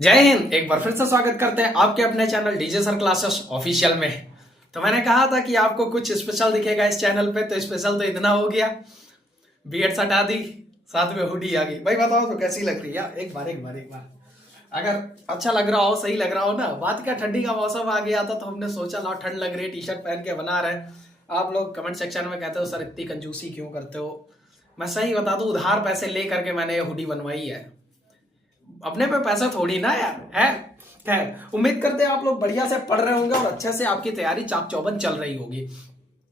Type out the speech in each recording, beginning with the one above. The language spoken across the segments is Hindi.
जय हिंद। एक बार फिर से स्वागत करते हैं आपके अपने channel DJ sir classes official में। तो मैंने कहा था कि आपको कुछ स्पेशल दिखेगा इस चैनल पे, तो स्पेशल तो इतना हो गया। बीएड हटा दी, साथ में हुडी आ गई। भाई बताओ तो कैसी लग रही है? एक बार अगर अच्छा लग रहा हो, सही लग रहा हो ना। बात क्या, ठंडी का मौसम आ गया था तो हमने सोचा लाओ ठंड लग रही है, टी शर्ट पहन के बना रहे। आप लोग कमेंट सेक्शन में कहते हो सर इतनी कंजूसी क्यों करते हो। मैं सही बता दूं, उधार पैसे ले करके मैंने ये हुडी बनवाई है। अपने पे पैसा थोड़ी ना यार है। खैर, उम्मीद करते हैं आप लोग बढ़िया से पढ़ रहे होंगे और अच्छे से आपकी तैयारी चाक चौबंद चल रही होगी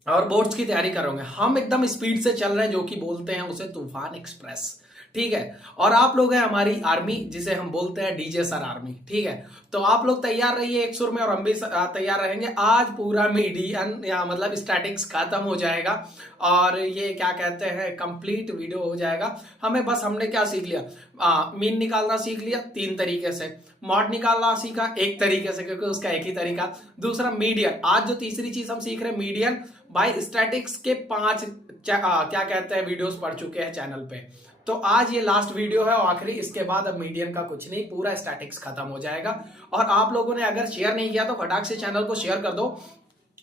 और बोर्ड्स की तैयारी कर रहे होंगे। हम एकदम स्पीड से चल रहे हैं, जो कि बोलते हैं उसे तूफान एक्सप्रेस। ठीक है, और आप लोग हैं हमारी आर्मी, जिसे हम बोलते हैं डीजे सर आर्मी। ठीक है, तो आप लोग तैयार रहिए एक सुर में और हम भी तैयार रहेंगे। आज पूरा मीडियन या मतलब स्टैटिक्स खत्म हो जाएगा और ये क्या कहते हैं कंप्लीट वीडियो हो जाएगा। हमने क्या सीख लिया? मीन निकालना सीख लिया 3 तरीके से, मॉड निकालना सीखा एक तरीके से क्योंकि उसका एक ही तरीका। दूसरा मीडियन, आज जो तीसरी चीज हम सीख रहे हैं मीडियन बाय स्टैटिक्स के 5 क्या कहते हैं वीडियोस पढ़ चुके हैं चैनल पे। तो आज ये लास्ट वीडियो है और आखिरी, इसके बाद अब मीडियन का कुछ नहीं, पूरा स्टैटिक्स खत्म हो जाएगा। और आप लोगों ने अगर शेयर नहीं किया तो फटाक से चैनल को शेयर कर दो।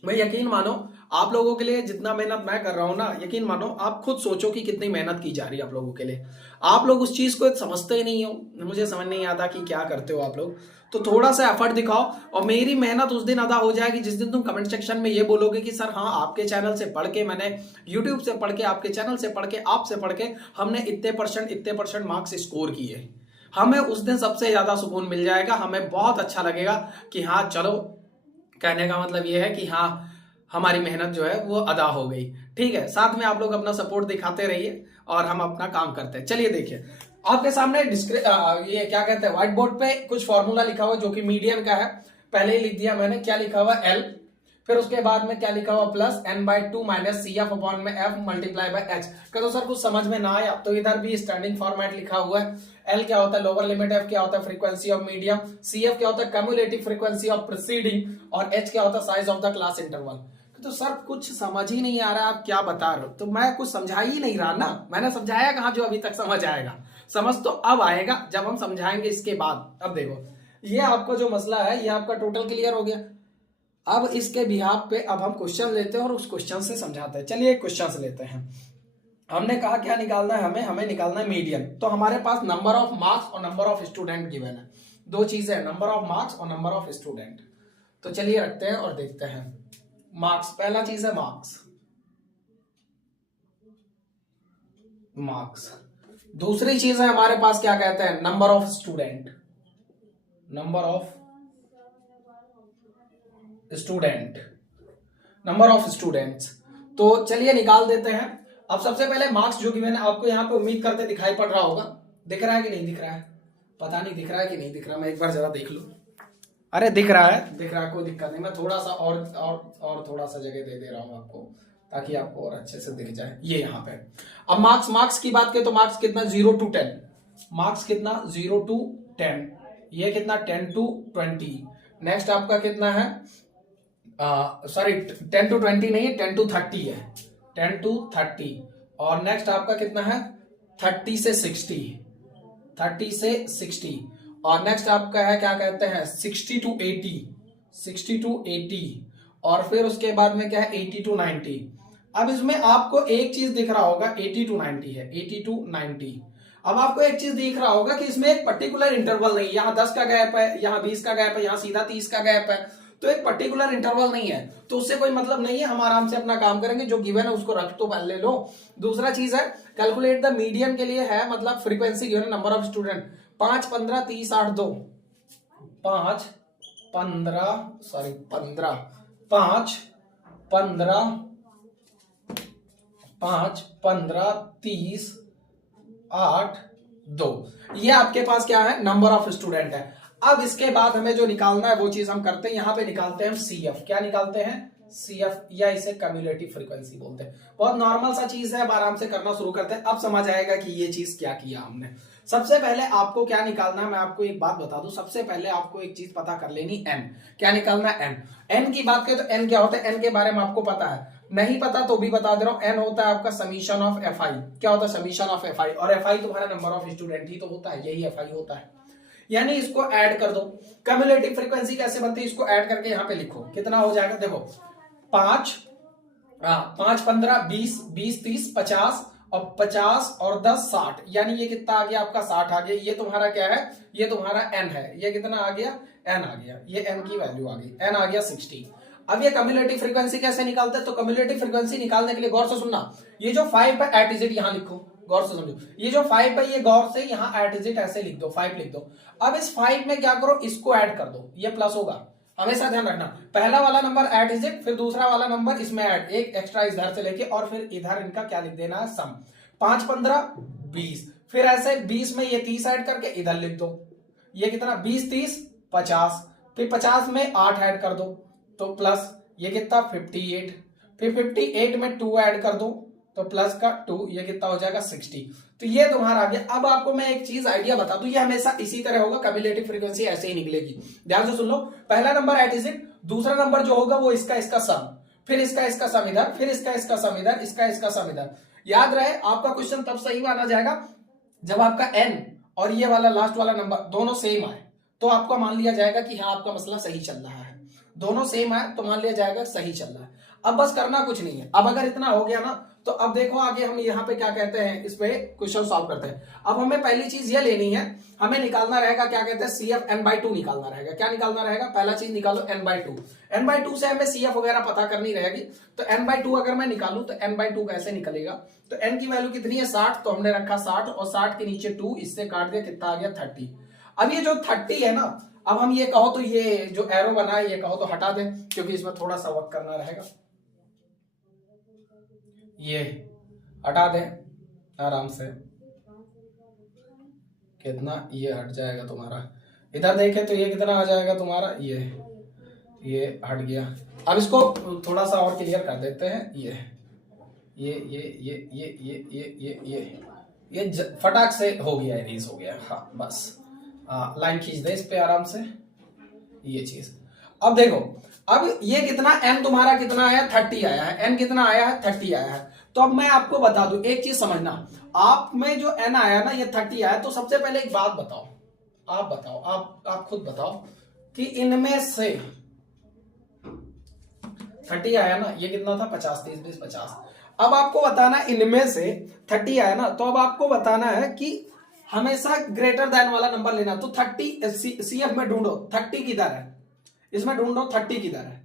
मैं यकीन मानो आप लोगों के लिए जितना मेहनत मैं कर रहा हूं ना, यकीन मानो आप खुद सोचो कि कितनी मेहनत की जा रही है आप लोगों के लिए। आप लोग उस चीज को समझते ही नहीं हो, मुझे समझ नहीं आता कि क्या करते हो आप लोग। तो थोड़ा सा एफर्ट दिखाओ और मेरी मेहनत उस दिन अदा हो जाएगी जिस दिन तुम कमेंट सेक्शन में ये बोलोगे कि सर हाँ आपके चैनल से पढ़ के, मैंने यूट्यूब से पढ़ के, आपके चैनल से पढ़ के, आपसे पढ़ के हमने इतने परसेंट मार्क्स स्कोर किए। हमें उस दिन सबसे ज्यादा सुकून मिल जाएगा, हमें बहुत अच्छा लगेगा कि हाँ चलो, कहने का मतलब ये है कि हाँ हमारी मेहनत जो है वो अदा हो गई। ठीक है, साथ में आप लोग अपना सपोर्ट दिखाते रहिए और हम अपना काम करते हैं। चलिए देखिए, आपके सामने ये क्या कहते हैं, व्हाइट बोर्ड पे कुछ फॉर्मूला लिखा हुआ जो कि मीडियन का है। पहले ही लिख दिया मैंने। क्या लिखा हुआ? एल, फिर उसके बाद में क्या लिखा हुआ? Plus n/2 minus C F upon में एफ मल्टीप्लाई बाय एच। कहते सर कुछ समझ में ना आया, तो इधर भी स्टैंडिंग फॉर्मेट लिखा हुआ है। एल क्या होता है? Lower limit. एफ क्या होता है? Frequency of medium. C F क्या होता है? Cumulative frequency of preceding. और एच क्या होता है? Size of the class interval. तो सर कुछ समझ ही नहीं आ रहा, आप क्या बता रहे हो? तो मैं कुछ समझा ही नहीं रहा ना, मैंने समझाया कहां जो अभी तक समझ आएगा। समझ तो अब आएगा जब हम समझाएंगे इसके बाद। अब देखो, ये आपको जो मसला है ये आपका टोटल क्लियर हो गया। अब इसके बिहाफ पे अब हम क्वेश्चन लेते हैं और उस क्वेश्चन से समझाते हैं। चलिए क्वेश्चन से लेते हैं। हमने कहा क्या निकालना है? हमें निकालना है मीडियन। तो हमारे पास नंबर ऑफ मार्क्स और नंबर ऑफ स्टूडेंट गिवन है। दो चीजें हैं, नंबर ऑफ मार्क्स और नंबर ऑफ स्टूडेंट। तो चलिए रखते हैं और देखते हैं। मार्क्स, पहला चीज है मार्क्स। मार्क्स। दूसरी चीज है हमारे पास क्या कहते हैं? Number of student. Number of student. Number of students. तो चलिए निकाल देते हैं। अब सबसे पहले मार्क्स जो कि मैंने आपको यहाँ पे उम्मीद करते दिखाई पड़ रहा होगा। दिख रहा है कि नहीं दिख रहा है? पता नहीं दिख रहा है कि नहीं दिख रहा, मैं एक बार जरा देख लूं। अरे दिख रहा है, दिख रहा है, कोई दिक्कत नहीं। मैं थोड़ा सा और थोड़ा सा जगह दे रहा हूं आपको ताकि आपको और अच्छे से दिख जाए। ये यहाँ पे अब मार्क्स की बात करें तो मार्क्स कितना? 0 to 10। मार्क्स कितना? 0 to 10। ये कितना? 10 to 20। नेक्स्ट आपका कितना है? सॉरी 10 to 20 नहीं है, 10 to 30 है। 10 to 30। और नेक्स्ट आपका कितना है? 30 से 60। 30 से 60। और नेक्स्ट आपका है क्या कहते हैं? 60 to 80। 60 to 80। और फिर उसके बाद में क्या है? 80 to 90। अब इसमें आपको एक चीज दिख रहा होगा, 80 to 90 है, 80 to 90। अब आपको एक चीज दिख रहा होगा कि इसमें एक पर्टिकुलर इंटरवल नहीं, यहाँ 10 का गैप है, यहाँ 20 का गैप है, यहाँ सीधा 30 का गैप है। तो एक पर्टिकुलर इंटरवल नहीं है, तो उससे कोई मतलब नहीं है। हम आराम से अपना काम करेंगे, जो गिवन है उसको रख तो ले लो। दूसरा चीज है कैलकुलेट द मीडियन के लिए है, मतलब frequency given, number of student 5 15 30 8 2। 5 15 sorry 15 5 15 5 15 30 8 2। ये आपके पास क्या है? नंबर ऑफ स्टूडेंट है। अब इसके बाद हमें जो निकालना है वो चीज हम करते हैं, यहां पे निकालते हैं हम सीएफ। क्या निकालते हैं? सीएफ, या इसे कम्युलेटिव फ्रीक्वेंसी बोलते हैं। बहुत नॉर्मल सा चीज है, अब आराम से करना शुरू करते हैं। अब समझ आएगा कि ये चीज क्या किया हमने। सबसे पहले आपको क्या निकालना है, मैं आपको एक बात बता दूं। सबसे पहले आपको एक चीज पता कर लेनी, एन। क्या निकालना है? एन। एन की बात करें तो एन क्या होता है? एन के बारे में आपको पता है? नहीं पता तो भी बता दे रहा हूं। एन होता है आपका समीशन ऑफ एफ आई। क्या होता है? Summation of F I. और एफ आई तुम्हारा नंबर ऑफ स्टूडेंट ही तो होता है, यही एफ आई होता है। यानी इसको ऐड कर दो। क्यूमुलेटिव फ्रीक्वेंसी कैसे बनती है, इसको ऐड करके यहां पे लिखो कितना हो जाएगा। देखो 5 5 15 20 20 30 50 और 50 और 10 60, यानी ये कितना आ गया आपका 60 आ गया। ये तुम्हारा क्या है, ये तुम्हारा n है। ये कितना आ गया, n आ गया। ये n की वैल्यू आ गई, n आ गया 60। अब ये क्यूमुलेटिव फ्रीक्वेंसी कैसे निकालते हैं, तो क्यूमुलेटिव फ्रीक्वेंसी निकालने के लिए गौर से सुनना, ये जो 5 है एट इज इट यहां लिखो, गौर से समझो। ये जो 5 है ये गौर से यहां एट इज इट ऐसे लिख दो, 5 लिख दो। अब इस 5 में क्या करो, इसको ऐड कर दो, ये प्लस होगा। हमेशा ध्यान रखना, पहला वाला नंबर एट इज इट, फिर दूसरा वाला नंबर इसमें ऐड, एक एक्स्ट्रा इधर से लेके और फिर इधर इनका क्या लिख देना है, सम। 5 15 20, फिर ऐसे 20 में ये 30 ऐड करके इधर लिख दो। ये कितना 20 30 50, फिर 50 में 8 ऐड कर दो तो प्लस, ये कितना 58, फिर 58 में 2 ऐड कर दो तो प्लस का 2, ये कितना हो जाएगा 60। तो ये तुम्हारा आ गया। अब आपको मैं एक चीज आइडिया बता दूं, ये हमेशा इसी तरह होगा, क्यूमुलेटिव फ्रीक्वेंसी ऐसे ही निकलेगी। ध्यान से सुन लो, पहला नंबर एट इज इट, दूसरा नंबर जो होगा वो इसका सम, फिर इसका सम इधर, फिर इसका सम इधर, इसका सम इधर। याद रहे आपका क्वेश्चन तब सही माना जाएगा जब आपका n और ये वाला लास्ट वाला नंबर दोनों सेम आए, तो आपको मान लिया जाएगा कि हाँ आपका मसला सही चल रहा है। दोनों सेम आए तो मान लिया जाएगा सही चल रहा है। अब बस करना कुछ नहीं है। अब अगर इतना हो गया ना, तो अब देखो आगे हम यहाँ पे क्या कहते हैं, इस पे क्वेश्चन सॉल्व करते हैं। अब हमें पहली चीज ये लेनी है, हमें निकालना रहेगा क्या कहते हैं, CF n/2 निकालना रहेगा। क्या निकालना रहेगा, पहला चीज निकालो n/2। n/2 से हमें CF वगैरह पता करनी रहेगी। तो n/2 अगर मैं निकालू तो n/2 कैसे निकलेगा, तो n की वैल्यू कितनी है 60, तो हमने रखा 60 और 60 के नीचे 2, इससे काट दिया, कितना आ गया 30। अब ये जो 30 है ना, अब हम ये कहो तो ये जो एरो बना है ये कहो तो हटा दें, क्योंकि इसमें थोड़ा सा वर्क करना रहेगा। ये हटा दें आराम से, कितना ये हट जाएगा तुम्हारा। इधर देखें तो ये कितना आ जाएगा तुम्हारा, ये हट गया। अब इसको थोड़ा सा और क्लियर कर देते हैं। ये फटाक से हो गया, इरेज हो गया। हाँ बस लाइन खींच दे इस पे आराम से, ये चीज। अब देखो, अब ये कितना n तुम्हारा कितना आया 30 आया है, n कितना आया है 30 आया है। तो अब मैं आपको बता दूं एक चीज समझना, आप में जो n आया ना ये 30 आया, तो सबसे पहले एक बात बताओ, आप बताओ, आप खुद बताओ कि इनमें से 30 आया ना, ये कितना था 50 30 20 50। अब आपको बताना इनमें से 30 आया ना, तो अब आपको बताना है कि हमेशा ग्रेटर देन वाला नंबर लेना। तो 30 CF में ढूंढो 30 किधर है, इसमें ढूंढो 30 किधर है।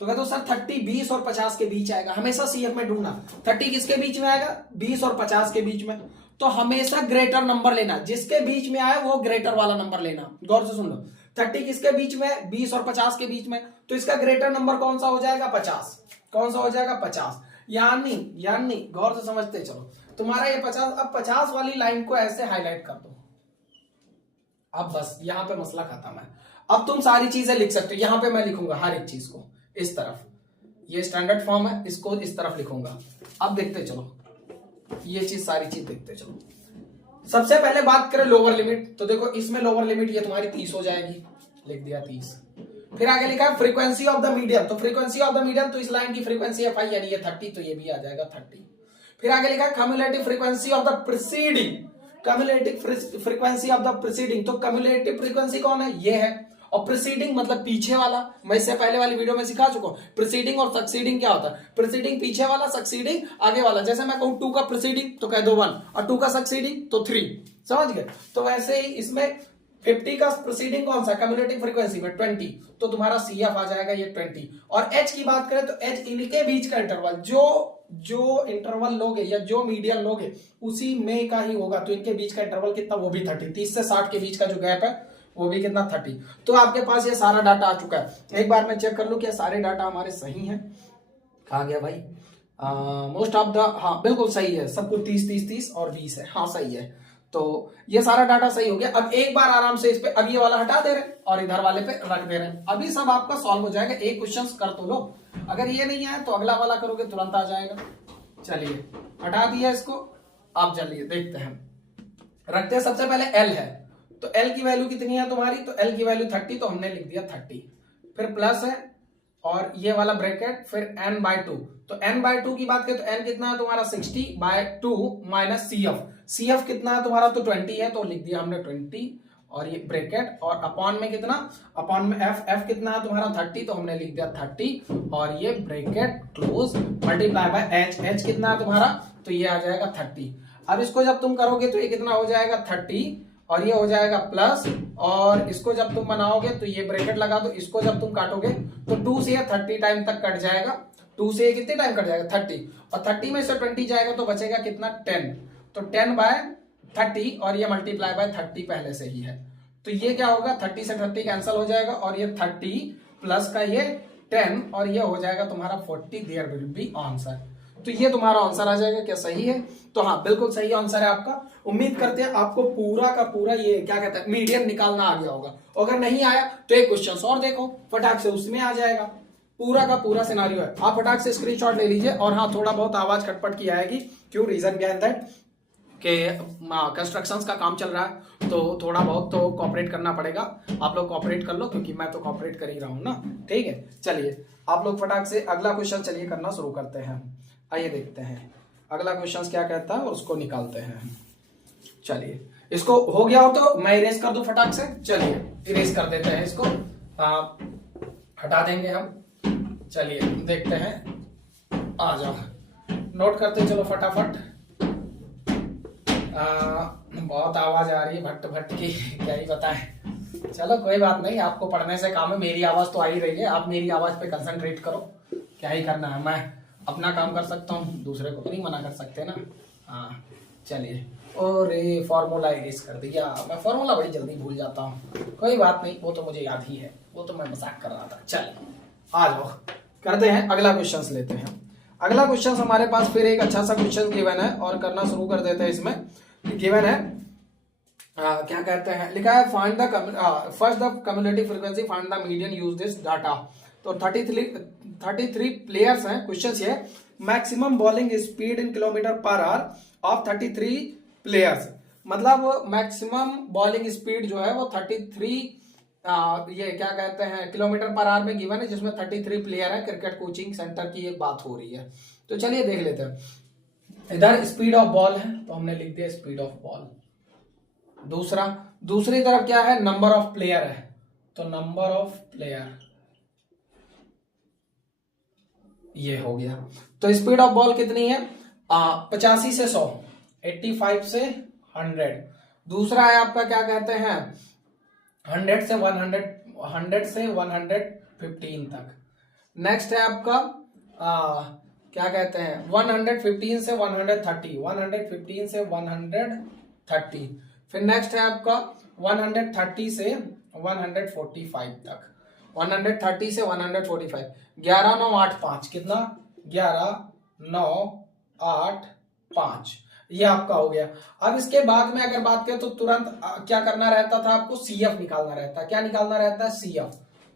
तो कहते हो सर 30 20 और 50 के बीच आएगा, हमेशा CF में ढूंढना। 30 किसके बीच में आएगा, 20 और 50 के बीच में। तो हमेशा ग्रेटर नंबर लेना, जिसके बीच में आए वो ग्रेटर वाला नंबर लेना। गौर से सुन लो, 30 किसके बीच में, 20 और 50 के बीच में, तो इसका ग्रेटर नंबर कौन सा हो जाएगा 50। कौन सा हो जाएगा 50। यानी गौर से समझते चलो, तुम्हारा ये 50। अब 50 वाली लाइन को ऐसे हाईलाइट कर दो। अब बस यहां पे मसला खत्म है। अब तुम सारी चीजें लिख सकते हो, यहां पे मैं लिखूंगा हर एक चीज को इस तरफ, ये स्टैंडर्ड फॉर्म है, इसको इस तरफ लिखूंगा। अब देखते चलो, ये चीज सारी चीज देखते चलो। सबसे पहले बात करें लोअर लिमिट, तो देखो इसमें लोअर लिमिट ये तुम्हारी 30 हो जाएगी, लिख दिया 30। फिर आगे लिखा है फ्रीक्वेंसी ऑफ द मीडियम, तो फ्रीक्वेंसी ऑफ द मीडियम, तो इस लाइन की फ्रीक्वेंसी है 5, यानी ये 30, तो ये भी आ जाएगा 30। फिर आगे लिखा है cumulative frequency of the preceding, cumulative frequency of the preceding, तो क्यूमुलेटिव फ्रीक्वेंसी कौन है, ये है। और प्रीसीडिंग मतलब पीछे वाला, मैं इससे पहले वाली वीडियो में सिखा चुका हूं प्रीसीडिंग और सक्सीडिंग क्या होता है। प्रीसीडिंग पीछे वाला, सक्सीडिंग आगे वाला। जैसे मैं कहूं 2 का प्रीसीडिंग तो कह दो 1, और 2 का सक्सीडिंग तो 3, समझ गए। तो वैसे ही इसमें 50 का प्रीसीडिंग कौन सा, क्यूमुलेटिव फ्रीक्वेंसी में 20, तो तुम्हारा CF आ जाएगा ये 20। और H की बात करें तो H इनके बीच का इंटरवल, जो इंटरवल लोगे या जो मीडियम लोगे उसी में का ही होगा। तो इनके बीच का इंटरवल कितना, वो भी 30। 30 से 60 के बीच का जो गैप है वो भी कितना 30। तो आपके पास ये सारा डाटा आ चुका है। एक बार मैं चेक कर लूं कि सारे डाटा हमारे सही हैं। कहा गया भाई, मोस्ट ऑफ द, हाँ बिल्कुल सही है सब कुछ, 30 30 30 और 20 है, हाँ सही है। तो ये सारा डाटा सही हो गया। अब एक बार आराम से इस पे, अब ये वाला हटा दे रहे हैं और इधर वाले पे रख दे रहे हैं। अभी सब आपका सॉल्व हो जाएगा। एक क्वेश्चन कर तो लो, अगर ये नहीं आया तो अगला वाला करोगे तुरंत आ जाएगा। चलिए हटा दिया इसको, अब चलिए देखते हैं। रखते हैं सबसे पहले L है, तो L की वैल्यू कितनी है तुम्हारी, तो L की वैल्यू 30, तो हमने लिख दिया 30। फिर प्लस है और ये वाला ब्रैकेट, फिर n/2, तो n/2 की बात करें तो n कितना है तुम्हारा 60/2 माइनस CF कितना है तुम्हारा, तो 20 है, तो लिख दिया हमने 20। और ये ब्रैकेट और अपॉन में कितना, अपॉन में एफ कितना है तुम्हारा 30, तो हमने लिख दिया 30 और ये bracket close multiply by H कितना है तुम्हारा, तो ये आ जाएगा 30। अब इसको जब तुम करोगे तो ये कितना हो जाएगा 30 और ये हो जाएगा प्लस, और इसको जब तुम बनाओगे तो ये ब्रैकेट लगा दो, इसको जब तुम काटोगे तो 2 से 30 टाइम तक कट जाएगा, 2 से कितने टाइम कट जाएगा 30, और 30 में से 20 जाएगा तो बचेगा कितना 10, तो 10 बाय 30 और ये मल्टीप्लाई बाय 30 पहले से ही है, तो ये क्या होगा 30 से 30 कैंसिल हो जाएगा और ये 30 प्लस का ये 10 और ये हो जाएगा तुम्हारा 40, देयर विल बी आंसर। तो ये तुम्हारा आंसर आ जाएगा, क्या सही है? तो हाँ बिल्कुल सही आंसर है आपका। उम्मीद करते हैं आपको पूरा का पूरा ये क्या कहते हैं मीडियन निकालना आ गया होगा, अगर नहीं आया तो एक क्वेश्चन और देखो फटाक से उसमें आ जाएगा, पूरा का पूरा सिनारियो है। आप फटाक से स्क्रीनशॉट ले लीजिए। और हाँ थोड़ा बहुत आवाज खटपट की आएगी, क्यों, रीजन बिहाइंड दैट कि कंस्ट्रक्शंस का काम चल रहा है तो थोड़ा बहुत तो कॉपरेट करना पड़ेगा, आप लोग कॉपरेट कर लो क्योंकि मैं तो कॉपरेट कर ही रहा हूँ ना, ठीक है। चलिए आप लोग फटाक से अगला क्वेश्चन चलिए करना शुरू करते हैं। आइए देखते हैं अगला क्वेश्चन क्या कहता है और उसको निकालते हैं। चलिए इसको हो गया हो तो मैं इरेज कर दूं फटाक से, चलिए इरेज कर देते हैं इसको, हटा देंगे हम। चलिए देखते हैं, आ जाओ नोट करते चलो फटाफट। बहुत आवाज आ रही है भट्ट भट्ट की, क्या ही बताएं। चलो कोई बात नहीं, आपको पढ़ने से काम है, मेरी आवाज तो आ ही रही है, आप मेरी आवाज पे कंसंट्रेट करो, क्या ही करना है, मैं अपना काम कर सकता हूँ, दूसरे को तो नहीं मना कर सकते ना। हाँ चलिए, और ये फॉर्मूला इरेज कर दिया, मैं फॉर्मूला बड़ी जल्दी भूल जाता हूँ, कोई बात नहीं, वो तो मुझे याद ही है, वो तो मैं मजाक कर रहा था। चलिए आ जाओ करते हैं अगला क्वेश्चन लेते हैं। अगला क्वेश्चन हमारे पास फिर एक अच्छा सा क्वेश्चन गिवन है और करना शुरू कर देते हैं। इसमें गिवन है क्या कहते हैं, लिखा है find the first the cumulative frequency, find the median, use this data. तो 33 प्लेयर्स हैं। क्वेश्चन ये maximum bowling speed in kilometre per hour of 33 players, मतलब मैक्सिमम बॉलिंग स्पीड जो है वो 33 ये क्या कहते हैं किलोमीटर पर आवर में गिवन है, जिसमें 33 प्लेयर है। क्रिकेट कोचिंग सेंटर की एक बात हो रही है, तो चलिए देख लेते हैं। इधर स्पीड ऑफ बॉल है तो हमने लिख दिया स्पीड ऑफ बॉल। दूसरी तरफ क्या है, नंबर ऑफ प्लेयर है, तो नंबर ऑफ प्लेयर ये हो गया। तो स्पीड ऑफ बॉल कितनी है, 85 से 100, 85 से 100। दूसरा है आपका क्या कहते हैं 100 से 115 तक। नेक्स्ट है आपका क्या कहते हैं 115 से 130, 115 से 130। फिर नेक्स्ट है आपका 130 से 145 तक, 130 से 145। 11 9 8 5 कितना, 11 9 8 5, ये आपका हो गया। अब इसके बाद में अगर बात करें तो तुरंत क्या करना रहता था आपको, सीएफ निकालना रहता है। क्या निकालना रहता है, सीएफ।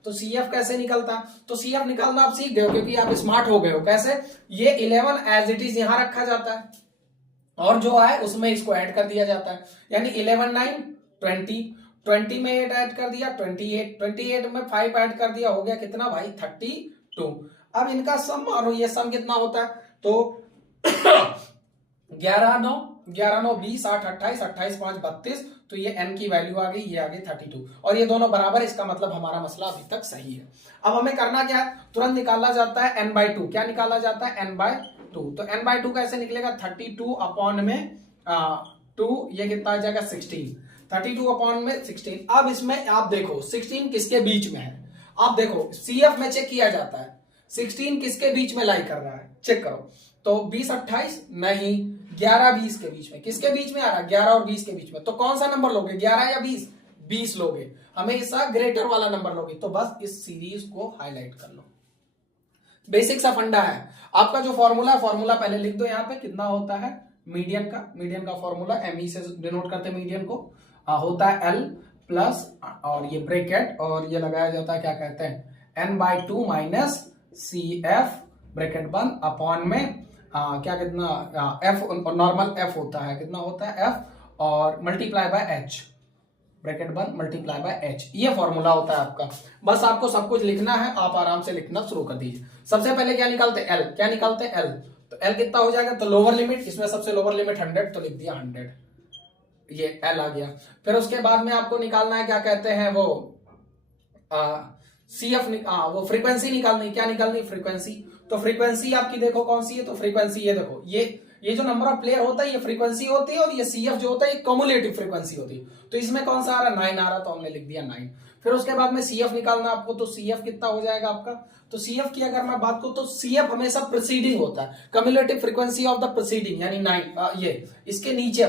तो सीएफ कैसे निकलता है, तो सीएफ निकालना आप सीख गए हो क्योंकि आप स्मार्ट हो गए हो। कैसे, ये 11 एज इट इज यहां रखा जाता है और जो है उसमें इसको ऐड कर दिया जाता है, यानी 11 9 20 में 8 ऐड कर दिया 28 में 5 ऐड कर दिया, हो गया कितना भाई 32। अब इनका सम और ये सम कितना होता है, तो 11 9 20 8 28 28 5 32, तो ये n की वैल्यू आ गई, ये आ गई 32 और ये दोनों बराबर। इसका मतलब हमारा मसला अभी तक सही है। अब हमें करना क्या है, तुरंत निकाला जाता है n/2। क्या निकाला जाता है, n/2। तो n/2 कैसे निकलेगा, 32 अपॉन में 2, ये कितना आ जाएगा 16, 32 अपॉन में 16। अब इसमें आप देखो 16 किसके बीच में है, आप देखो सीएफ में चेक किया जाता है 16 किसके बीच में लाई कर रहा है, चेक करो। तो 20 28 नहीं, 11 20 के बीच में, किसके बीच में आ रहा है 11 और 20 के बीच में। तो कौन सा नंबर लोगे, 11 या 20, 20 लोगे, हमेशा ग्रेटर वाला नंबर लोगे। तो बस इस सीरीज को हाईलाइट कर लो, बेसिक सा फंडा है। आपका जो फॉर्मूला है, फॉर्मूला पहले लिख दो यहाँ पे, कितना होता है मीडियन का फॉर्मूला, एमई से डिनोट करते हैं मीडियन को, होता है एल प्लस और ये ब्रैकेट और ये लगाया जाता है क्या कहते हैं n/2 minus C F bracket बंद अपॉन में क्या कितना एफ नॉर्मल एफ होता है, कितना होता है एफ और मल्टीप्लाई बाय एच ब्रैकेट बंद मल्टीप्लाई बाय एच, ये फॉर्मूला होता है आपका। बस आपको सब कुछ लिखना है, आप आराम से लिखना शुरू कर दीजिए। सबसे पहले क्या निकालते हैं, एल। क्या निकालते हैं, एल। तो एल कितना हो जाएगा, तो लोअर लिमिट, इसमें सबसे लोअर लिमिट 100, तो लिख दिया 100। ये एल आ गया। फिर उसके बाद में आपको निकालना है क्या कहते हैं वो सी एफ, वो फ्रीक्वेंसी निकालनी। क्या निकालनी? फ्रीक्वेंसी। तो फ्रीक्वेंसी आपकी देखो कौन सी है, तो फ्रीक्वेंसी ये देखो, ये जो नंबर ऑफ प्लेयर होता है ये फ्रीक्वेंसी होती है, और ये सी एफ जो होता है ये कम्युलेटिव फ्रीक्वेंसी होती है। तो इसमें कौन सा आ रहा है? 9 आ रहा, तो हमने लिख दिया 9। फिर उसके बाद में सी एफ निकालना आपको, तो सी एफ कितना हो जाएगा आपका? तो सी एफ की अगर मैं बात करूं तो सी एफ हमेशा प्रीसीडिंग होता है, cumulative frequency of the preceding, यानी 9, ये इसके नीचे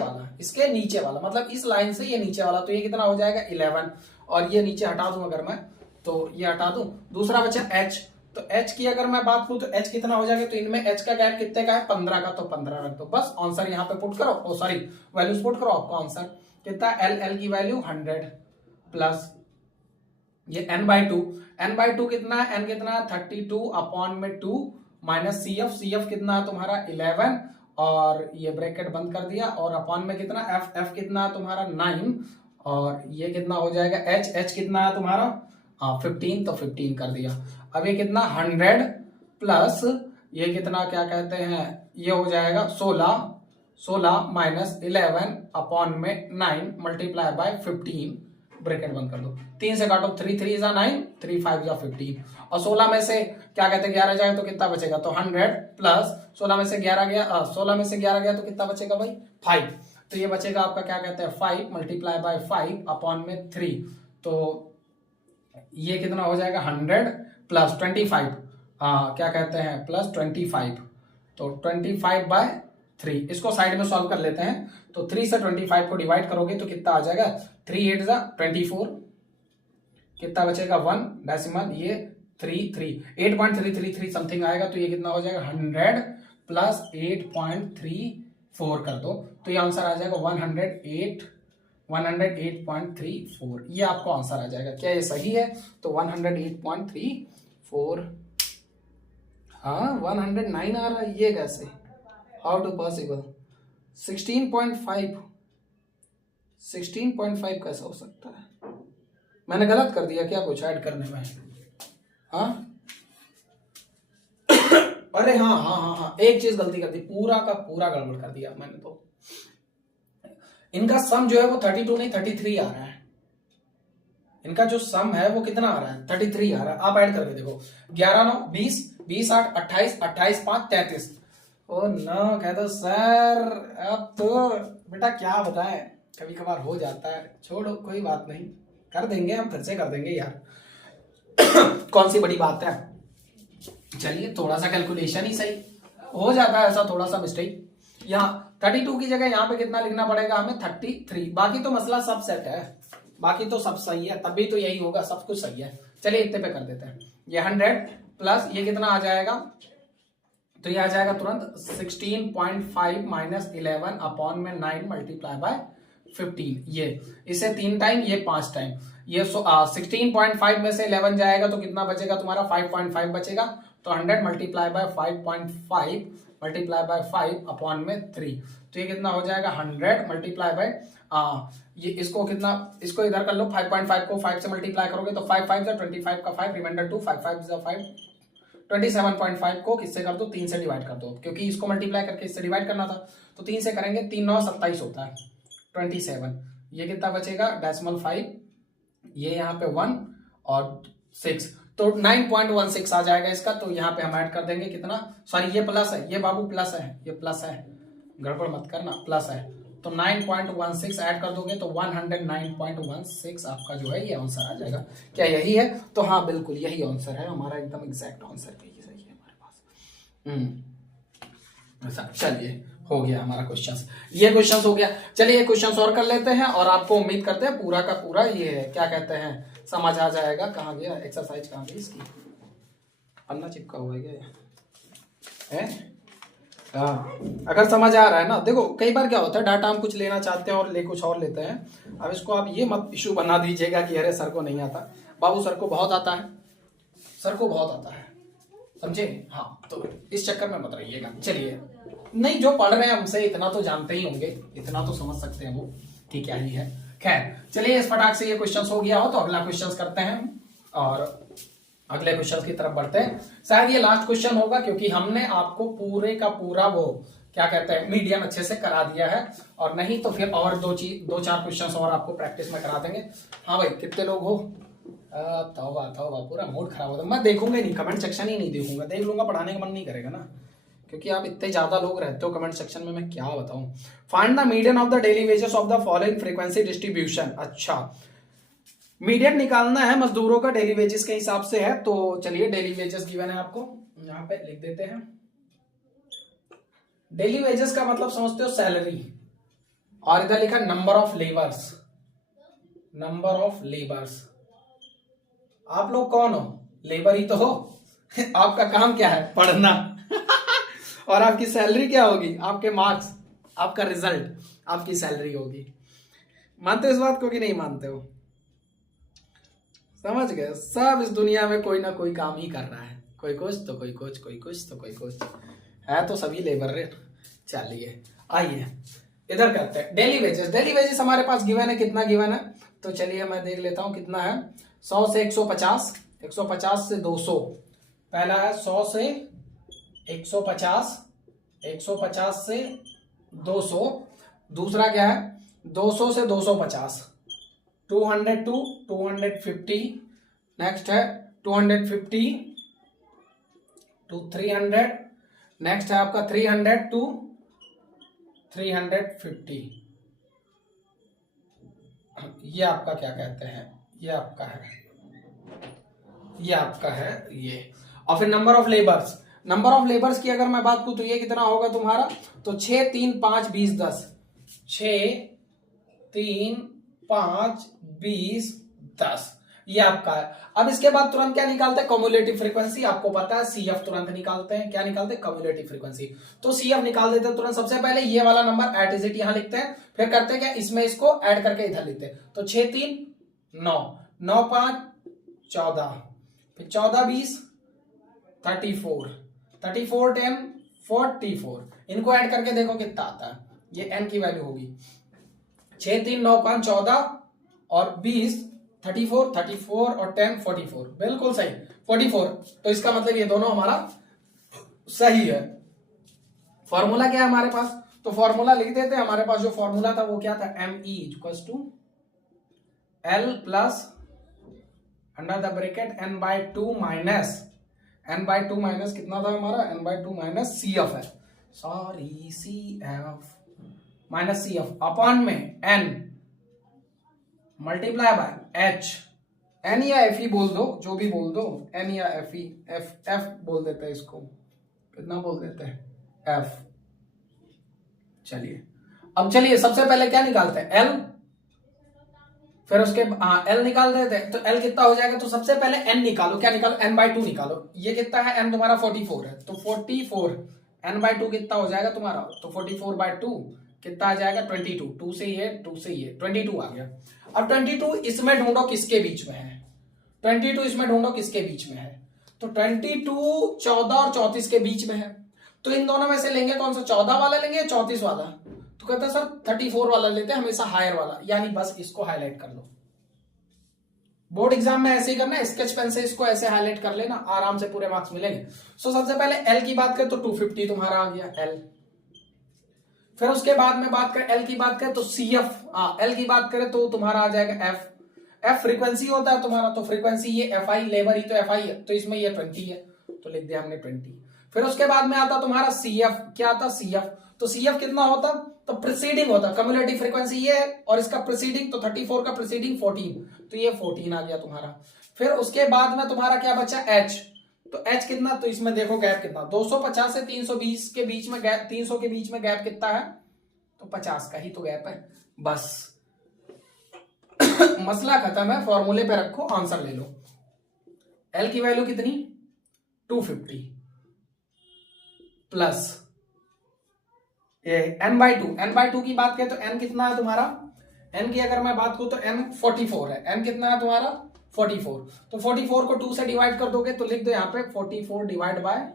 वाला, मतलब इस लाइन से ये नीचे वाला, तो ये कितना हो जाएगा? 11। और ये नीचे हटा दूं अगर मैं, तो ये हटा दूं। दूसरा बचा एच, तो एच की अगर मैं बात करूं तो एच कितना हो जाएगा? तो इनमें एच का गैप कितने का है? 15 का, तो 15 रख दो। बस आंसर यहाँ पे पुट करो, ओ सॉरी वैल्यूज पुट करो, आपका आंसर कितना? एल की वैल्यू 100 प्लस ये n/2, n/2 कितना है? n कितना है? 32 अपॉन में 2 माइनस सी एफ कितना है तुम्हारा? 11, और ये ब्रैकेट बंद कर दिया, और अपॉन में कितना? एफ कितना है तुम्हारा? 9, और ये कितना हो जाएगा? एच कितना है तुम्हारा? 15, तो 15 कर दिया। अब ये कितना? 100 प्लस ये कितना क्या कहते हैं? ये हो जाएगा 16 माइनस 11 अपॉन में 9 मल्टीप्लाई बाय 15, ब्रैकेट बंद कर दो। 3 से काटो, 3 3 जा 9, 3 5 जा 15, और 16 में से क्या कहते हैं 11 जाएगा तो कितना बचेगा? तो 100 प्लस 16 में से 11 गया, 16 में से 11 गया तो कितना बचेगा भाई? 5। तो ये बचेगा आपका क्या कहते हैं? 5 मल्टीप्लाई बाय 5 अपॉन में 3, तो ये कितना हो जाएगा? 100 प्लस 25, क्या कहते हैं? प्लस 25, तो 25 बाय 3। इसको साइड में सॉल्व कर लेते हैं, तो 3 से 25 को डिवाइड करोगे तो कितना आ जाएगा? 3 8 जा 24, कितना बचेगा? 1 डेसिमल, ये 8.333 समथिंग आएगा, तो ये कितना हो जाएगा? 100 प्लस 8.34 कर दो, तो ये आंसर आ जाएगा 108.34। ये आपको आंसर आ जाएगा। क्या ये सही है? तो 108.34, हाँ 109 आ रहा है, ये कैसे? How to possible? 16.5 कैसा हो सकता है? मैंने गलत कर दिया क्या कुछ ऐड करने में? हाँ अरे हाँ, एक चीज गलती कर दी, पूरा का पूरा गड़बड़ कर दिया मैंने। तो इनका सम जो है वो 32 नहीं 33 आ रहा है। इनका जो सम है वो कितना आ रहा है? 33 आ रहा है। आप ऐड करके देखो, 11 9 20, 20 8 28, 28 5 33। ओ नो, कह दो सर अब तो बेटा क्या बताएं, कभी कभार हो जाता है, छोड़ो कोई बात नहीं, कर देंगे हम, फिर से कर देंगे यार। कौन सी बड़ी बात है। चलिए थोड़ा सा कैलकुलेशन ही सही हो जाता है, ऐसा थोड़ा सा मिस्टेक। यहाँ 32 की जगह यहाँ पे कितना लिखना पड़ेगा हमें? 33। बाकी तो मसला सब सेट है, बाकी तो सब सही है, तभी तो यही होगा, सब कुछ सही है। चलिए इतने पे कर देते हैं। ये 100 प्लस ये कितना आ जाएगा? तो ये आ जाएगा तुरंत 16.5 माइनस 11 अपॉन में 9 मल्टीप्लाई बाय 15। ये इसे 3 टाइम, ये 5 टाइम, ये 16.5 में से 11 जाएगा तो कितना बचेगा तुम्हारा? 5.5 बचेगा। तो 100 multiply by 5.5 multiply by 5 upon में 3, तो ये कितना हो जाएगा? 100 मल्टीप्लाई बाय ये इसको कितना, इसको इधर कर लो, 5.5 को 5 से मल्टीप्लाई करोगे तो 5 5 25 का 5 रिमाइंडर 2, 5 5 5 27.5 को किससे कर दो? 3 से डिवाइड कर दो, क्योंकि इसको मल्टीप्लाई करके इससे डिवाइड करना था, तो 3 से करेंगे, 3 9 27 होता है 27। ये कितना बचेगा? डेसिमल 5, ये यहाँ पे 1 और 6, तो 9.16 आ जाएगा इसका। तो यहाँ पे हम ऐड कर देंगे कितना, सॉरी ये प्लस है, ये बाबू प्लस है, ये प्लस है, गड़बड़ मत करना, प्लस है। तो 9.16 ऐड कर दोगे तो 109.16 आपका जो है ये आंसर आ जाएगा। क्या यही है? तो हाँ बिल्कुल यही आंसर है हमारा, एकदम एग्जैक्ट आंसर है, ये सही है हमारे पास। ऐसा, चलिए हो गया हमारा क्वेश्चन, ये क्वेश्चन हो गया। चलिए क्वेश्चन और कर लेते हैं, और आपको उम्मीद करते हैं पूरा का पूरा ये क्या कहते हैं समझ आ जाएगा। कहाँ गया एक्सरसाइज, कहाँ गई इसकी? पन्ना चिपका हुआ है क्या है? हाँ, अगर समझ आ रहा है ना, देखो कई बार क्या होता है, डाटा हम कुछ लेना चाहते हैं और ले कुछ और लेते हैं। अब इसको आप ये मत इशू बना दीजिएगा कि अरे सर को नहीं आता। बाबू सर को बहुत आता है, सर को बहुत आता है, समझे? हाँ, तो इस चक्कर में मत रहिएगा। चलिए, नहीं जो पढ़ रहे हैं हमसे इतना तो जानते ही होंगे, इतना तो समझ सकते हैं वो कि क्या ही है। खैर चलिए, इस फटाक से ये क्वेश्चन हो गया हो तो अगला क्वेश्चन करते हैं, और अगले क्वेश्चन की तरफ बढ़ते हैं। शायद ये लास्ट क्वेश्चन होगा, क्योंकि हमने आपको पूरे का पूरा वो क्या कहते हैं मीडियम अच्छे से करा दिया है, और नहीं तो फिर और दो चार क्वेश्चंस और आपको प्रैक्टिस में करा देंगे। हाँ भाई कितने लोग हो? तौबा तौबा, पूरा मूड खराब होता है। मैं देखूंगा ही नहीं, कमेंट सेक्शन ही नहीं देखूंगा, देख लूंगा, पढ़ाने का मन नहीं करेगा ना, क्योंकि आप इतने ज्यादा लोग रहते हो कमेंट सेक्शन में, मैं क्या बताऊं। Find the median of the daily wages of the following frequency distribution. अच्छा, मीडियन निकालना है मजदूरों का डेली वेजेस के हिसाब से है, तो चलिए डेली वेजेस गिवन है आपको, यहाँ पे लिख देते हैं। डेली वेजेस का मतलब समझते हो सैलरी, और इधर लिखा number of labours, number of labours. आप लोग कौन हो? लेबर ही तो हो। आपका काम क्या है? पढ़ना। और आपकी सैलरी क्या होगी? आपके मार्क्स, आपका रिजल्ट, आपकी सैलरी होगी। मानते हो इस बात को कि नहीं मानते हो? समझ गए? सब इस दुनिया में कोई ना कोई काम ही कर रहा है, कोई कुछ तो कोई कुछ, कोई कुछ तो कोई कुछ, है तो सभी लेबर रेट। चलिए आइए इधर करते हैं डेली वेजेस। डेली वेजेस हमारे पास गिवन है, कितना गिवन है तो चलिए मैं देख लेता हूं कितना है। 100 से 150, 150 से 200, पहला है 100 से 150, 150 से 200, दूसरा क्या है 200 से 250, 200 टू 250, नेक्स्ट है 250 टू 300, नेक्स्ट है आपका 300 टू 350। ये आपका क्या कहते हैं, ये आपका है, ये आपका है ये। और फिर number of labours, number of labours की अगर मैं बात करूं तो ये कितना होगा तुम्हारा, तो 6 3 5 20 10, 6 3 5 20 10, ये आपका है। अब इसके बाद तुरंत क्या निकालते हैं, कम्युलेटिव फ्रीक्वेंसी। आपको पता है सीएफ तुरंत निकालते हैं, क्या निकालते हैं, कम्युलेटिव फ्रीक्वेंसी। तो सीएफ निकाल देते हैं तुरंत। सबसे पहले ये वाला नंबर एट इज इट यहां लिखते हैं, फिर करते हैं क्या, इसमें इसको ऐड करके इधर लिखते हैं। तो 6 3 9, 9 5 14, फिर 14 20 34, 34 10 44, इनको ऐड करके देखो कितना आता है, ये एन की वैल्यू होगी 6 3 9 5 14 और 20 34, 34 और 10 44, बिल्कुल सही 44। तो इसका मतलब ये दोनों हमारा सही है। फॉर्मूला क्या है हमारे पास, तो फॉर्मूला लिख देते हैं। हमारे पास जो फॉर्मूला था वो क्या था, M E equals to L plus under the bracket N by two minus, N by two minus कितना था हमारा, N by two minus C F है, sorry C F minus C F upon में N multiply by H, N या एफ ई बोल दो, जो भी बोल दो, एन या एफ ई, एफ एफ बोल देते हैं इसको, कितना बोल देते हैं, एफ। चलिए अब चलिए सबसे पहले क्या निकालते हैं, एल, फिर उसके एल निकाल देते हैं। तो एल कितना हो जाएगा, तो सबसे पहले एन निकालो, क्या निकालो, एन बाय टू निकालो। ये कितना है, एन तुम्हारा 44 है, तो 44 एन बाय टू कितना हो जाएगा तुम्हारा, तो 44 बाय टू कितना आ जाएगा 22, 2 से ये 2 से ये 22 आ गया। अब 22 इसमें ढूंढो किसके बीच में है, 22 इसमें ढूंढो किसके बीच में है, तो 22 14 और 34 के बीच में है। तो इन दोनों में से लेंगे कौन सा, 14 वाला लेंगे या 34 वाला, तो कहता है सर 34 वाला लेते हैं, हमेशा हायर वाला, यानी बस इसको हाईलाइट कर लो। बोर्ड एग्जाम में ऐसे ही करना है, स्केच पेन से इसको ऐसे हाईलाइट कर लेना, आराम से पूरे मार्क्स मिलेंगे। सो सबसे पहले एल की बात करें तो 250 तुम्हारा आ गया एल। फिर उसके बाद में बात करें एल की बात करें तो सी एफ, एल की बात करें तो तुम्हारा आ जाएगा एफ, एफ फ्रीक्वेंसी होता है तुम्हारा, तो फ्रीक्वेंसी ये एफ आई, लेबर ही तो एफ आई है, तो इसमें ये 20 है, तो लिख दिया हमने 20। फिर उसके बाद में आता तुम्हारा सी एफ, क्या आता सी एफ, तो सी एफ कितना होता, तो प्रीसीडिंग होता, कम्युलेटिव फ्रीक्वेंसी ये है और इसका प्रीसीडिंग, तो 34 का प्रीसीडिंग 14, तो ये 14 आ गया तुम्हारा। फिर उसके बाद में तुम्हारा क्या बचा, एच, तो एच कितना, तो इसमें देखो गैप कितना, 250 से 320 के बीच में गैप, 300 के बीच में गैप कितना है, तो 50 का ही तो गैप है, बस मसला खत्म है। फॉर्मूले पे रखो, आंसर ले लो। एल की वैल्यू कितनी 250 प्लस ये N by two, N by two की बात करें तो एन कितना है तुम्हारा, एन की अगर मैं बात करूं तो एन 44 है, एन कितना है तुम्हारा 44, तो 44 को 2 से डिवाइड कर दोगे तो लिख दो यहाँ पे 44 divide by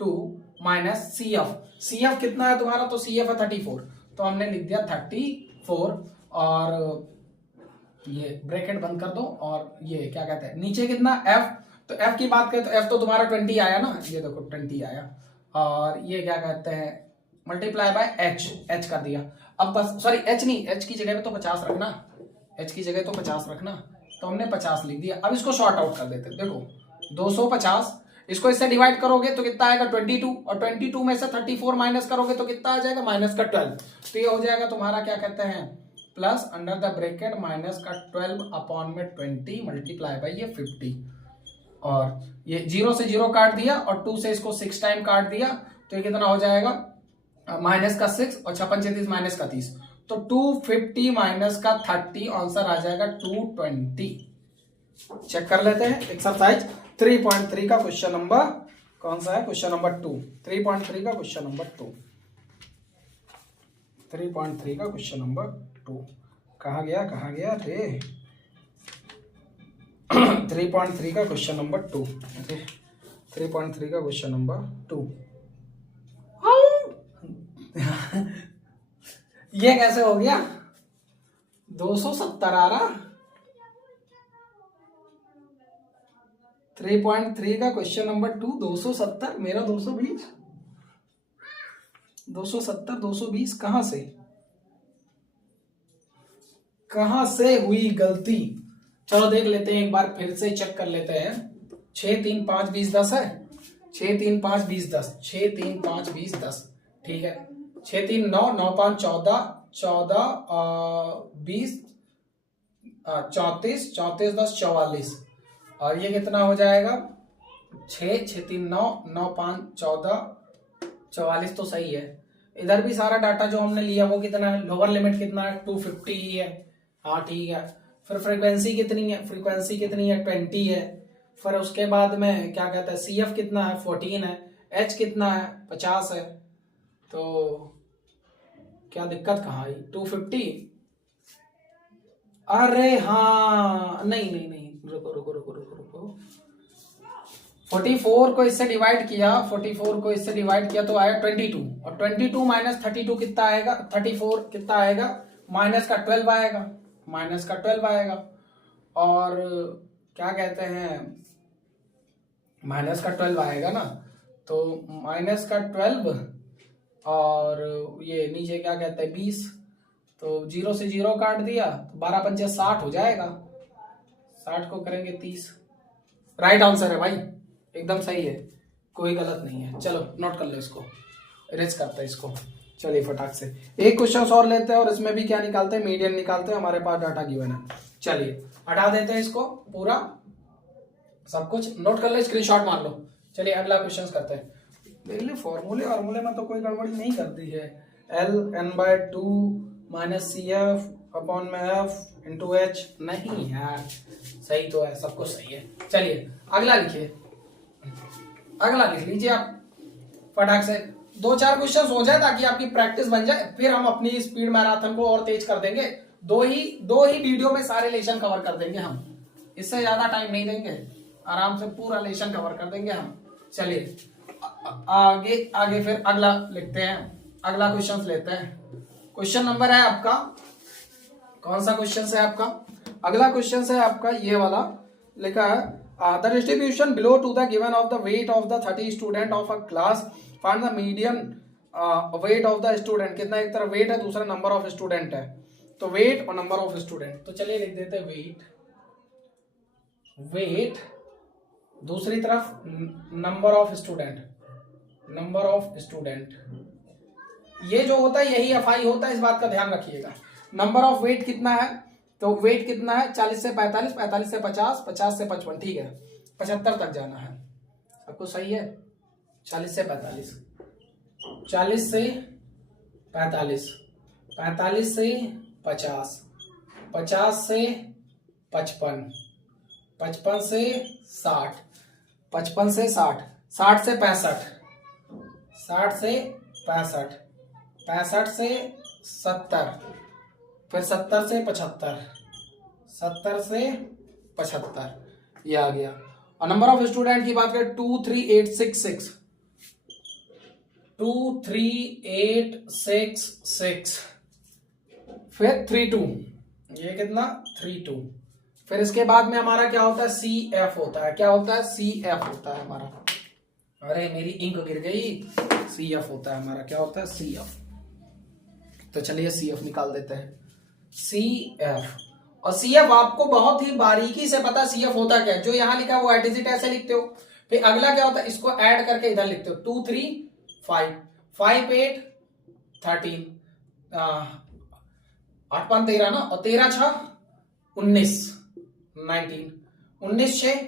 2 minus C F, C F कितना है तुम्हारा, तो सी एफ है 34, तो हमने लिख दिया 34, और ये ब्रैकेट बंद कर दो, और ये क्या कहते हैं नीचे कितना एफ, तो एफ की बात करें तो एफ तो तुम्हारा 20 आया ना, ये देखो 20 आया, और ये क्या कहते हैं मल्टीप्लाई बाय एच कर दिया। अब बस सॉरी एच नहीं, एच की जगह पे तो 50 रखना, एच की जगह तो 50 रखना, तो हमने 50 लिख दिया। अब इसको शॉर्ट आउट कर देते, देखो 250, इसको इससे डिवाइड करोगे तो कितना आएगा 22, और 22 में से 34 माइनस करोगे तो कितना आ जाएगा माइनस का 12, तो ये हो जाएगा तुम्हारा क्या कहते हैं plus under the bracket minus का 12 अपॉन में 20 मल्टीप्लाई बाय ये 50, और ये 0 से 0 काट दिया और 2 से इसको 6 टाइम काट दिया, तो ये कितना हो जाएगा माइनस का 6 और 56 माइनस का 30, तो 250 माइनस का 30 आंसर आ जाएगा 220। चेक कर लेते हैं एक्सरसाइज 3.3 का क्वेश्चन नंबर कौन सा है, क्वेश्चन नंबर 2, 3.3 का क्वेश्चन नंबर 2, 3.3 का क्वेश्चन नंबर 2 कहाँ गया रे 3.3 का क्वेश्चन नंबर 2, 3.3 का क्वेश्चन नंबर 2 ये कैसे हो गया 270 आ रहा। 3.3 का क्वेश्चन नंबर 2 270, मेरा 220, 270 220 कहां से हुई गलती। चलो देख लेते हैं एक बार फिर से चेक कर लेते हैं। 6 3 5 20 10 है, 6 3 5 20 10, 6 3 5 20 10, ठीक है, 6 3 9 9 5 14 14 20 34 34 10 44, और ये कितना हो जाएगा 6 6 3 9 9 5 14 44, तो सही है। इधर भी सारा डाटा जो हमने लिया वो कितना है, लोअर लिमिट कितना है 250 ही है, हाँ ठीक है। फिर फ्रीक्वेंसी कितनी है, फ्रीक्वेंसी कितनी है 20 है। फिर उसके बाद में क्या कहते हैं सी एफ कितना है 14 है, एच कितना है 50 है, तो क्या दिक्कत कहाँ आई 250। अरे हाँ नहीं रुको 44 को इससे डिवाइड किया, 44 को इससे डिवाइड किया तो आया 22, और 22 माइनस 32 कितना आएगा 34 कितना आएगा माइनस का 12 आएगा, माइनस का 12 आएगा, और क्या कहते हैं माइनस का 12 आएगा ना, तो माइनस का 12 और ये नीचे क्या कहते हैं 20, तो 0 से 0 काट दिया तो 12 पंचे 60 हो जाएगा, 60 को करेंगे 30, राइट आंसर है भाई, एकदम सही है, कोई गलत नहीं है। चलो नोट कर लो इसको, इरेज करते हैं इसको। चलिए फटाक से एक क्वेश्चन और लेते हैं और इसमें भी क्या निकालते हैं मीडियन निकालते हैं, हमारे पास डाटा गिवन है। चलिए हटा देते हैं इसको, पूरा सब कुछ नोट कर लो, स्क्रीनशॉट मार लो। चलिए अगला क्वेश्चन करते हैं। देख ली फॉर्मूले में तो कोई गड़बड़ी नहीं करती है। ln/2 minus C F upon में एफ इंटू एच, नहीं यार सही तो है, सब कुछ सही है। चलिए अगला लिखिए, अगला लिख लीजिए आप फटाक से, 2-4 क्वेश्चन हो जाए ताकि आपकी प्रैक्टिस बन जाए, फिर हम अपनी स्पीड मैराथन को और तेज कर देंगे। दो ही वीडियो में सारे लेसन कवर कर देंगे हम, इससे ज्यादा टाइम नहीं देंगे, आराम से पूरा लेसन कवर कर देंगे हम। चलिए आगे फिर अगला लिखते हैं, अगला क्वेश्चन लेते हैं। क्वेश्चन नंबर है आपका, कौन सा क्वेश्चन है आपका, अगला क्वेश्चन है आपका ये वाला, लिखा है the distribution below to the given of the weight of the 30 student of a class, find the median weight of the student. कितना, एक तरफ वेट है दूसरा नंबर ऑफ स्टूडेंट है, तो वेट और नंबर ऑफ स्टूडेंट, तो चलिए लिख देते हैं वेट दूसरी तरफ नंबर ऑफ स्टूडेंट, ये जो होता है यही एफआई होता है, इस बात का ध्यान रखिएगा। नंबर ऑफ वेट कितना है, तो वेट कितना है 40 से 45, 45 से 50, 50 से 55, ठीक है 75 तक जाना है, सबको सही है। 40 से 45, 40 से 45, 45 से 50, 50 से 55, 55 से 60, 55 से 60, 60 से 65, 60 से 65, 65 से 70, फिर 70 से 75, 70 से 75, ये आ गया। और नंबर ऑफ स्टूडेंट की बात करें 23866, 23866, फिर 32, ये कितना 32, फिर इसके बाद में हमारा क्या होता है सी एफ होता है, क्या होता है सी एफ होता है हमारा। अरे मेरी इंक गिर गई, सी एफ होता है हमारा, क्या होता है, सी एफ। तो चलिए सी एफ निकाल देते हैं, सी एफ। और सी एफ आपको बहुत ही बारीकी से पता सी एफ होता क्या है, जो यहां लिखा है वो एट इज इट ऐसे लिखते हो। फिर अगला क्या होता है, इसको ऐड करके इधर लिखते हो, 2 3 5, 5 8 13, 8 5 13 ना, और 13 6 19, 19, 19 6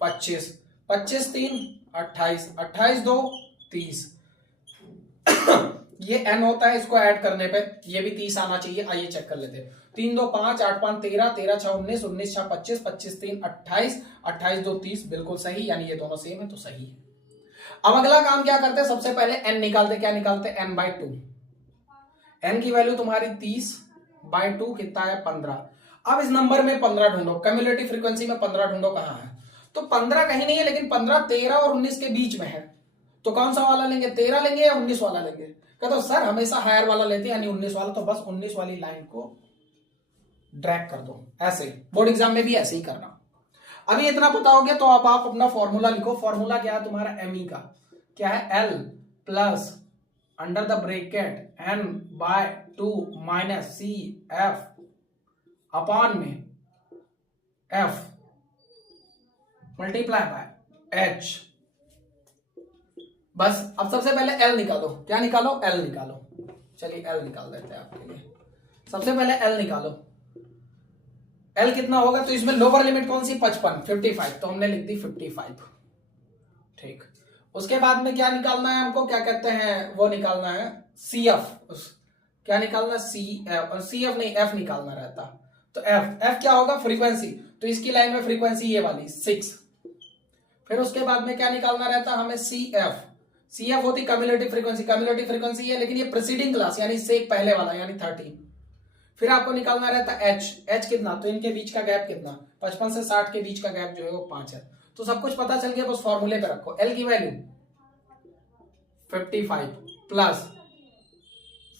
25, 25 3 28, 28 2 30। ये n होता है, इसको ऐड करने पे ये भी 30 आना चाहिए। आइए चेक कर लेते हैं, 3 2 5, 8 5 13, 13 6 19, 19 6 25, 25 3 28, 28 2 30, बिल्कुल सही, यानी ये दोनों सेम है तो सही है। अब अगला काम क्या करते हैं, सबसे पहले n निकालते, क्या निकालते, n बाई 2। n की वैल्यू तुम्हारी 30 बाई 2 कितना है, 15। अब इस नंबर में 15 ढूंढो, क्यूमुलेटिव फ्रीक्वेंसी में 15 ढूंढो, कहां है। तो 15 कहीं नहीं है, लेकिन 15 13 और 19 के बीच में है। तो कौन सा वाला लेंगे, 13 लेंगे या 19 वाला लेंगे। कहते तो सर हमेशा हायर वाला लेते हैं, यानी 19 वाला। तो बस 19 वाली लाइन को ड्रैग कर दो, ऐसे ही बोर्ड एग्जाम में भी ऐसे ही करना। अभी इतना पता हो गया, तो अब आप अपना फॉर्मूला लिखो। फॉर्मूला क्या है तुम्हारा, एमई का क्या है, L plus under the bracket N by 2 minus C F upon में एफ मल्टीप्लाई बाय एच। बस अब सबसे पहले एल निकालो, क्या निकालो, एल निकालो। चलिए एल निकाल देते हैं आपके लिए। सबसे पहले एल निकालो, एल कितना होगा, तो इसमें लोअर लिमिट कौन सी, 55, 55, तो हमने लिख दी 55। ठीक, उसके बाद में क्या निकालना है हमको, क्या कहते हैं, वो निकालना है सी एफ। क्या निकालना, सी एफ, और सी एफ नहीं, एफ निकालना रहता। तो एफ, एफ क्या होगा, फ्रीक्वेंसी। तो इसकी लाइन में फ्रीक्वेंसी ये वाली 6। फिर उसके बाद में क्या निकालना रहता हमें, सी एफ। सी एफ होती क्यूमुलेटिव फ्रीक्वेंसी, क्यूमुलेटिव फ्रीक्वेंसी है, लेकिन ये प्रीसीडिंग क्लास यानी इससे एक पहले वाला, यानी 13। फिर आपको निकालना रहता एच, एच कितना, तो इनके बीच का गैप कितना, 55 से 60 के बीच का गैप जो है वो 5 है। तो सब कुछ पता चल गया, बस फॉर्मूले पे रखो। एल की value 55 plus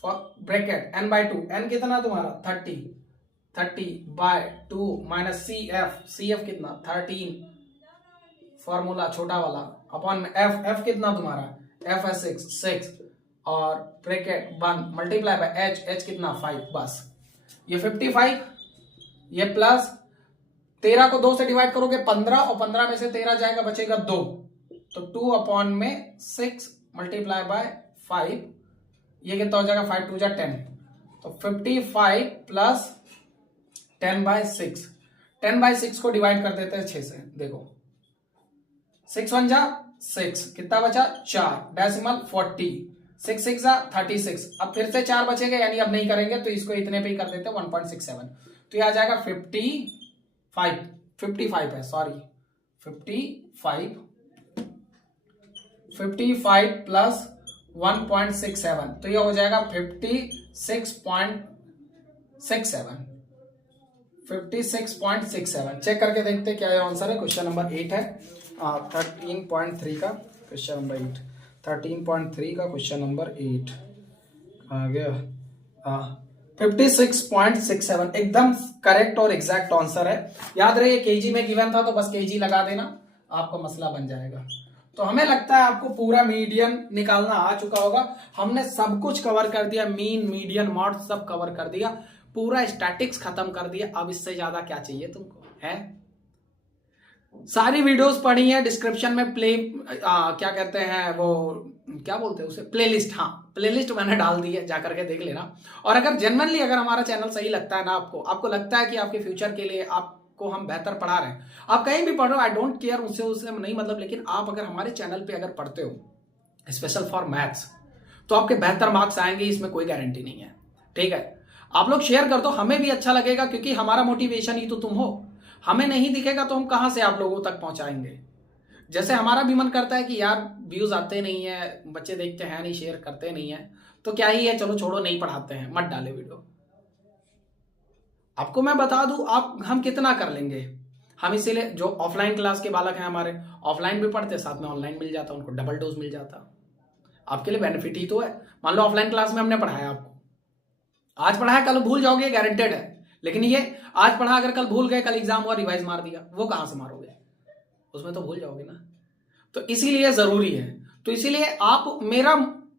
bracket N by 2, N कितना तुम्हारा 30, 30 by 2 minus C F, C F कितना 13, फॉर्मूला छोटा वाला, अपॉन एफ, एफ कितना तुम्हारा, एफ है 6, 6 और bracket 1 multiply by H, H कितना 5। बस ये 55, ये प्लस 13 को 2 से डिवाइड करोगे 15, और 15 में से 13 जाएगा, बचेगा 2। तो 2 अपॉन में 6 मल्टीप्लाई बाय 5, ये कितना हो जाएगा, 5 2 जा 10। तो 55 प्लस 10 बाय 6, 10 बाय 6 को डिवाइड कर देते हैं 6 से। देखो 6 1 जा 6, कितना बचा 4, डेसिमल 40, 6 6 जा 36। अब फिर से 4 बचेगा, यानी अब नहीं करेंगे तो इसको इतने पे ही कर देते हैं 1.67। तो ये आ जाएगा 55 है, सॉरी 55 प्लस 1.67, तो ये हो जाएगा 56.67। चेक करके देखते क्या आंसर है। क्वेश्चन नंबर 8 है, 13.3 का क्वेश्चन नंबर 8, 13.3 का क्वेश्चन नंबर 8 आ गया। 56.67 एकदम करेक्ट और एग्जैक्ट आंसर है। याद रहे केजी में गिवन था, तो बस केजी लगा देना, आपका मसला बन जाएगा। तो हमें लगता है आपको पूरा मीडियन निकालना आ चुका होगा। हमने सब कुछ कवर कर दिया, मीन मीडियन मॉड सब कवर कर दिया, पूरा स्टैटिक्स खत्म कर दिया। अब इससे ज्यादा क्या चाहिए तुमको, है सारी वीडियोस पढ़ी है, डिस्क्रिप्शन में क्या कहते हैं वो, क्या बोलते हैं उसे, प्लेलिस्ट। हाँ, प्लेलिस्ट मैंने डाल दी है, जाकर के देख लेना। और अगर जेन्युइनली अगर हमारा चैनल सही लगता है ना आपको लगता है कि आपके फ्यूचर के लिए आपको हम बेहतर पढ़ा रहे हैं, आप कहीं भी पढ़ो, आई डोंट केयर, उससे नहीं मतलब, लेकिन आप अगर हमारे चैनल पे अगर पढ़ते हो स्पेशल फॉर मैथ्स, तो आपके बेहतर मार्क्स आएंगे, इसमें कोई गारंटी नहीं है। ठीक है, आप लोग शेयर कर दो, हमें भी अच्छा लगेगा, क्योंकि हमारा मोटिवेशन ही तो तुम हो। हमें नहीं दिखेगा तो हम कहां से आप लोगों तक पहुंचाएंगे। जैसे हमारा भी मन करता है कि यार व्यूज आते नहीं है, बच्चे देखते हैं नहीं, शेयर करते नहीं है, तो क्या ही है, चलो छोड़ो, नहीं पढ़ाते हैं, मत डाले वीडियो। आपको मैं बता दूं, हम कितना कर लेंगे। हम इसीलिए जो ऑफलाइन क्लास के बालक हैं हमारे, ऑफलाइन भी पढ़ते, साथ में ऑनलाइन मिल जाता, उनको डबल डोज मिल जाता। आपके लिए बेनिफिट ही तो है। मान लो ऑफलाइन क्लास में हमने पढ़ाया आपको, आज पढ़ाया कल भूल जाओगे, गारंटेड है। लेकिन ये आज पढ़ा, अगर कल भूल गए, कल एग्जाम हुआ रिवाइज मार दिया, वो कहां से मारोगे, उसमें तो भूल जाओगे ना। तो इसीलिए जरूरी है। तो इसीलिए आप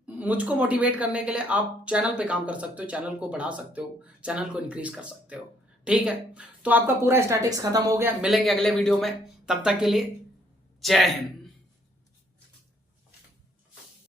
मुझको मोटिवेट करने के लिए आप चैनल पे काम कर सकते हो, चैनल को बढ़ा सकते हो, चैनल को इंक्रीज कर सकते हो। ठीक है, तो आपका पूरा स्टैटिक्स खत्म हो गया। मिलेंगे अगले वीडियो में, तब तक के लिए जय हिंद।